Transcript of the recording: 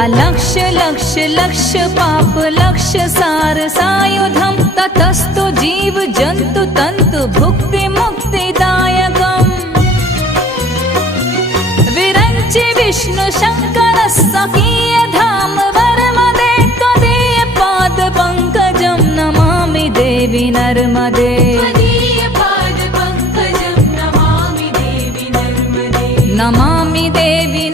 अलक्ष लक्ष लक्ष पाप लक्ष सार सायुधम ततस्तु जीव जंतु तंतु भुक्ति मुक्तिदायकम् विरंचि विष्णु शंकर सखीय धाम वर्मदे त्वदीय पाद पंकजं नमामि देवी नर्मदे नमामि देवी